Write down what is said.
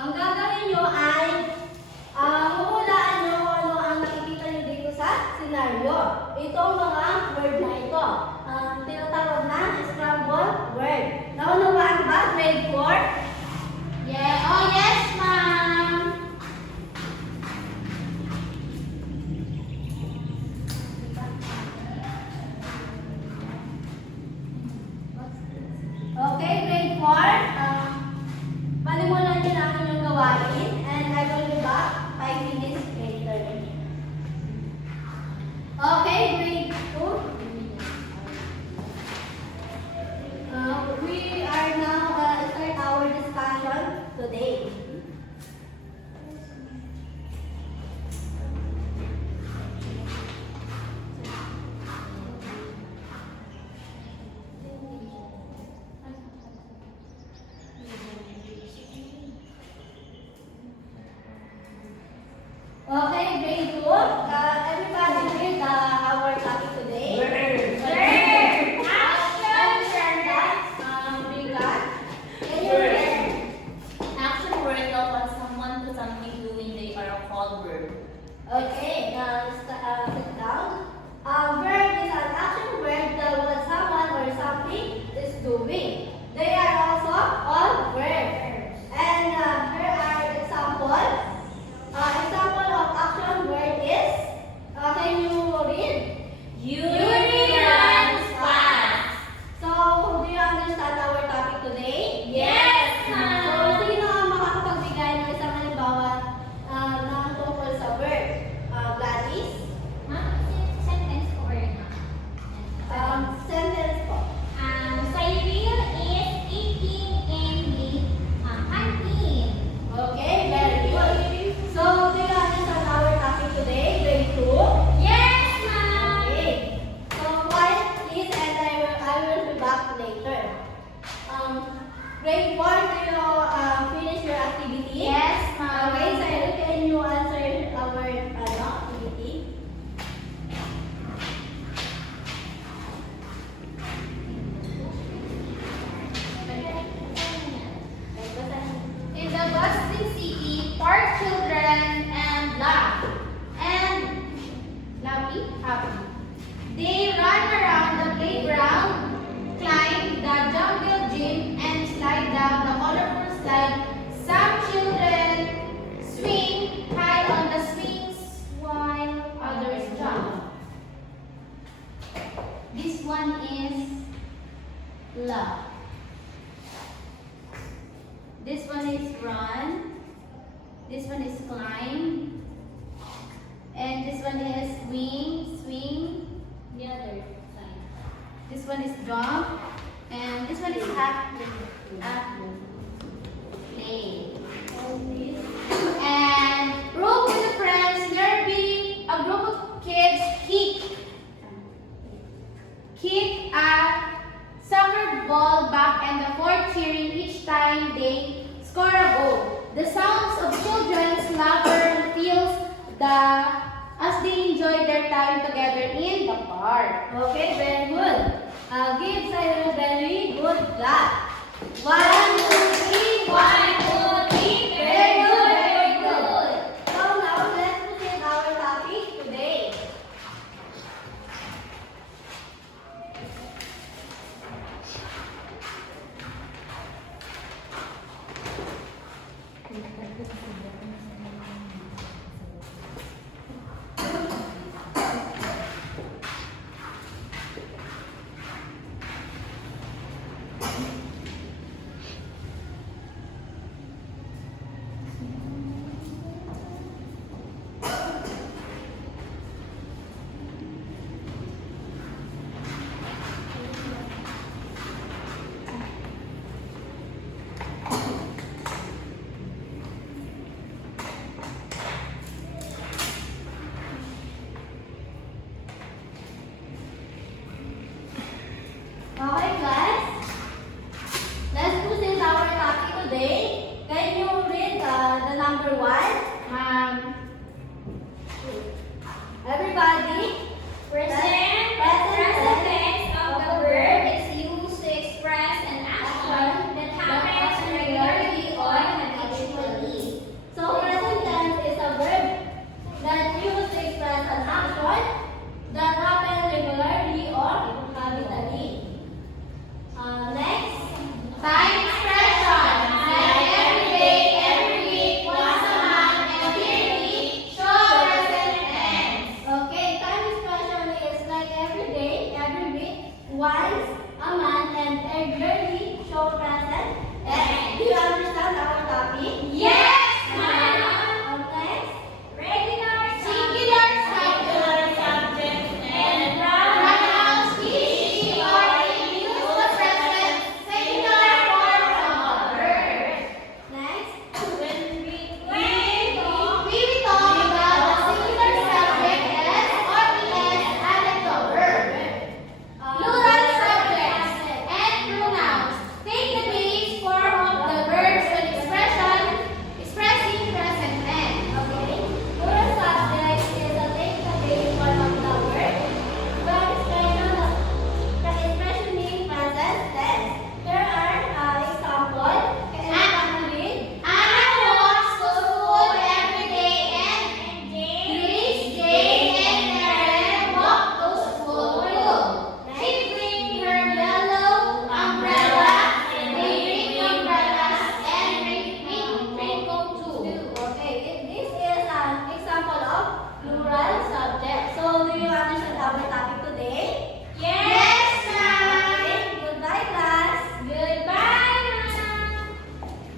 Ang gagawin nyo ay huhulaan nyo kung ano ang nakikita nyo dito sa senaryo. Itong mga word na ito. Tinatawag na scramble word. Naunawaan ba? Grade 4? Yeah. Oh, yes, ma'am. Okay, grade 4. Palimulan nyo na ang inyong gawain and I will be back 5 minutes later. Okay, grade 2. We are now start our discussion today. Okay, grade 2. Everybody read our topic today. Can you read? Action word when someone does something doing, they are called verb. Okay, sit down. Verb is an action word that what someone or something is doing. They are also all verbs. And here are examples. Example of action word is, can you read? Yuri runs fast. So, do you understand our topic today? Yes, So, ma'am. sino ang makakapagbigay ng isang halimbawa ng tungkol sa verb? Gladys? Ma'am, sentence ko or Sentence po. Cyril is eating in the canteen. Okay, very good. So, do you understand our topic today? Grade 2? Yes, ma'am. Okay. So, quiet please and I will be back later. Grade 4, do you finish your activity? Yes, ma'am. Okay, Cyril, can you answer our activity? In the bustling city, park children and laugh and happy. They run around the playground, climb the jungle gym, and slide down the colorful slide. Some children swing high on the swings while others jump. This one is love. This one is run. This one is climb. And this one is swing. The other side. This one is jump. And this one is play. And rope with the friends, nearby a group of kids kick a soccer ball back and forth, cheering each time they score a goal. The sounds of children's laughter fills as they enjoy their time together in the park. Okay, very good. Give Cyril very good clap. 1, 2, 3, 1, 2, 3. Very good, very good. So now let's proceed our topic today. Okay, class. Let's proceed our topic today. Can you read the number 1? Everybody? Present Present tense of the verb is used to express an action simple present? Yes. Do you understand?